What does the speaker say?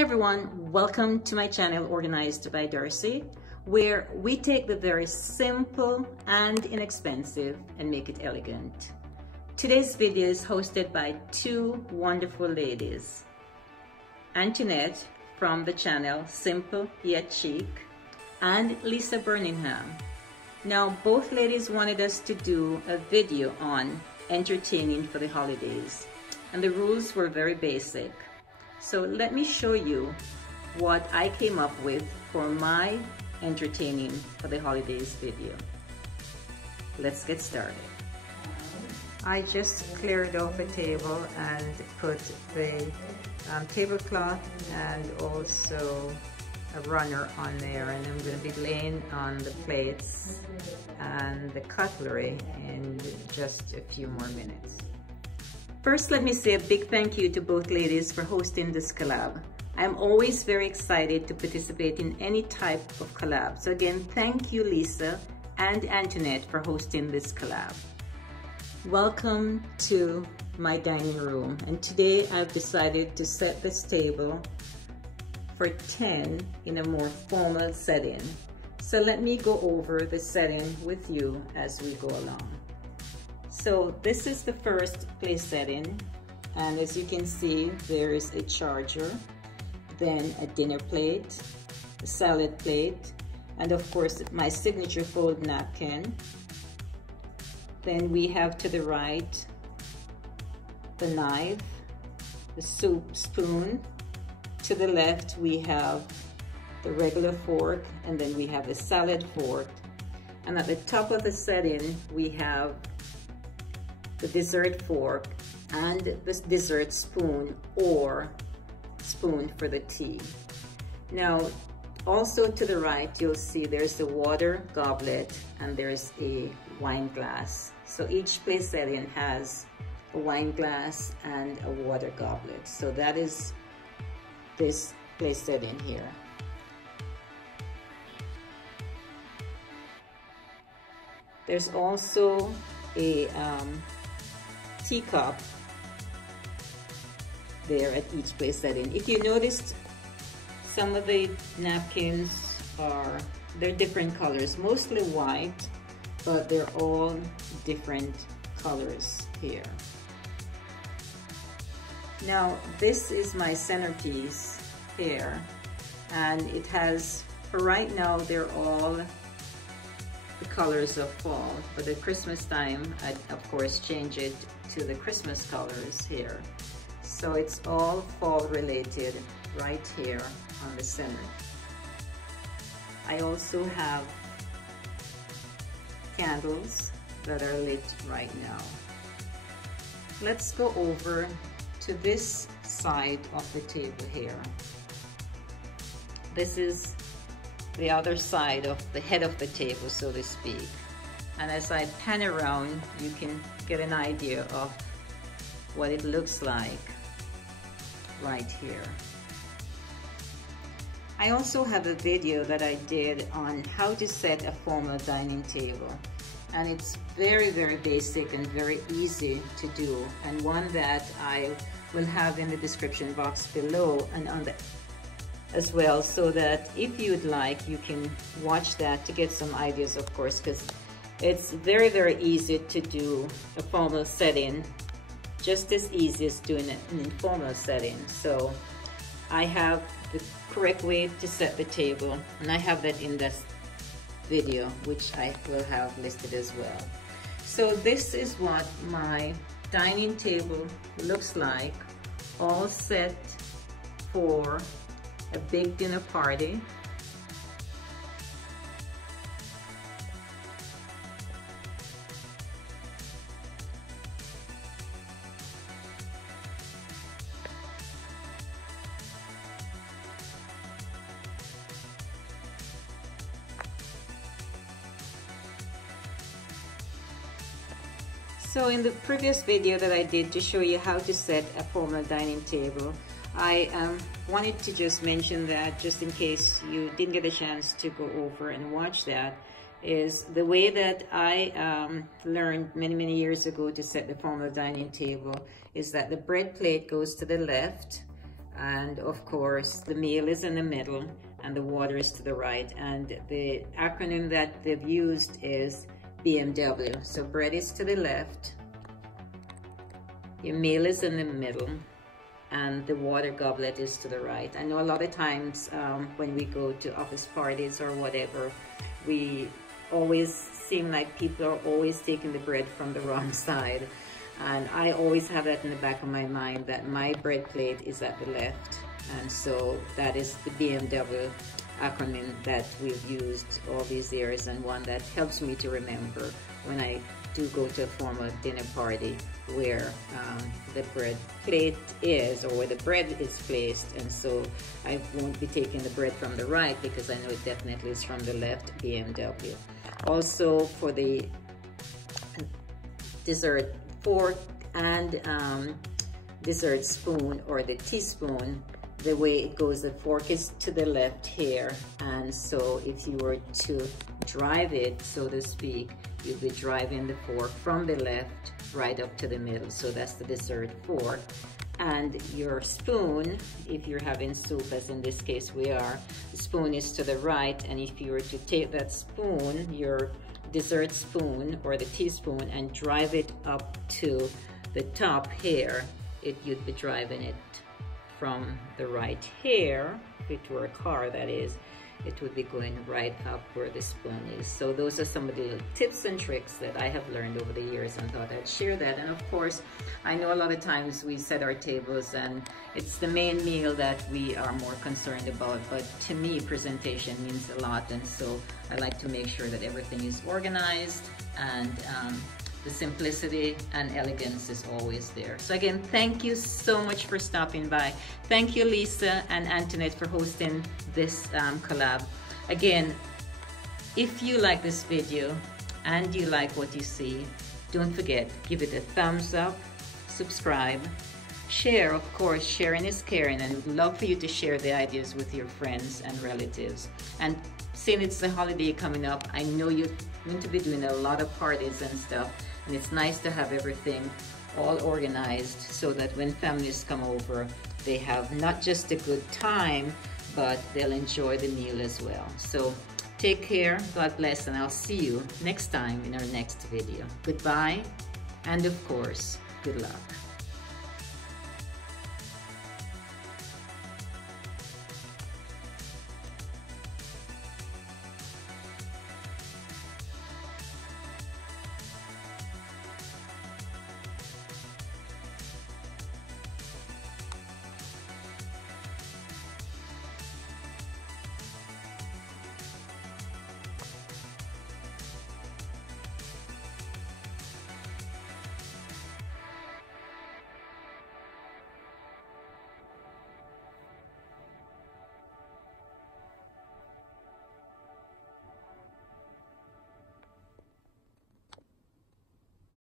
Hi everyone, welcome to my channel Organized by Darcy, where we take the very simple and inexpensive and make it elegant. Today's video is hosted by two wonderful ladies, Antoinette from the channel Simple Yet Chic and Lisa Burningham. Now both ladies wanted us to do a video on entertaining for the holidays, and the rules were very basic. So let me show you what I came up with for my entertaining for the holidays video. Let's get started. I just cleared off a table and put the tablecloth and also a runner on there, and I'm going to be laying on the plates and the cutlery in just a few more minutes. First, let me say a big thank you to both ladies for hosting this collab. I'm always very excited to participate in any type of collab. So again, thank you Lisa and Antoinette for hosting this collab. Welcome to my dining room, and today I've decided to set this table for 10 in a more formal setting. So let me go over the setting with you as we go along. So this is the first place setting, and as you can see, there is a charger, then a dinner plate, a salad plate, and of course my signature fold napkin. Then we have to the right the knife, the soup spoon. To the left we have the regular fork, and then we have the salad fork. And at the top of the setting we have the dessert fork and the dessert spoon, or spoon for the tea. Now also to the right you'll see there's the water goblet and there's a wine glass. So each place setting has a wine glass and a water goblet. So that is this place setting here. There's also a teacup there at each place setting. If you noticed, some of the napkins they're different colors, mostly white, but they're all different colors here. Now this is my centerpiece here, and it has, for right now, they're all the colors of fall. For the Christmas time, I'd of course change it to the Christmas colors here. So it's all fall related right here on the center. I also have candles that are lit right now. Let's go over to this side of the table here. This is the other side of the head of the table, so to speak. And as I pan around, you can get an idea of what it looks like right here. I also have a video that I did on how to set a formal dining table, and it's very, very basic and very easy to do, and one that I will have in the description box below and on the as well, so that if you'd like, you can watch that to get some ideas, of course, because it's very, very easy to do a formal setting, just as easy as doing an informal setting. So I have the correct way to set the table, and I have that in this video, which I will have listed as well. So this is what my dining table looks like, all set for a big dinner party. So in the previous video that I did to show you how to set a formal dining table, I wanted to just mention that, just in case you didn't get a chance to go over and watch that, is the way that I learned many years ago to set the formal dining table is that the bread plate goes to the left, And of course, the meal is in the middle and the water is to the right. And the acronym that they've used is BMW. So bread is to the left, your meal is in the middle, and the water goblet is to the right. I know a lot of times when we go to office parties or whatever, we always seem like people are always taking the bread from the wrong side. And I always have that in the back of my mind that my bread plate is at the left. And so that is the BMW acronym that we've used all these years, and one that helps me to remember when I do go to a formal dinner party where the bread plate is, or where the bread is placed. And so I won't be taking the bread from the right because I know it definitely is from the left, BMW. Also for the dessert fork and dessert spoon, or the teaspoon, the way it goes, the fork is to the left here, and so if you were to drive it, so to speak, you'd be driving the fork from the left right up to the middle. So that's the dessert fork. And your spoon, if you're having soup, as in this case we are, the spoon is to the right, and if you were to take that spoon, your dessert spoon or the teaspoon, and drive it up to the top here, you'd be driving it from the right here. If it were a car, that is, it would be going right up where the spoon is. So those are some of the tips and tricks that I have learned over the years, and thought I'd share that. And of course, I know a lot of times we set our tables and it's the main meal that we are more concerned about, but to me, presentation means a lot, and so I like to make sure that everything is organized, and the simplicity and elegance is always there. So again, thank you so much for stopping by. Thank you, Lisa and Antoinette, for hosting this collab. Again, if you like this video and you like what you see, don't forget, give it a thumbs up, subscribe, share. Of course, sharing is caring, and we'd love for you to share the ideas with your friends and relatives. And seeing it's the holiday coming up, I know you're going to be doing a lot of parties and stuff, and it's nice to have everything all organized so that when families come over, they have not just a good time, but they'll enjoy the meal as well. So take care, God bless, and I'll see you next time in our next video. Goodbye, and of course, good luck.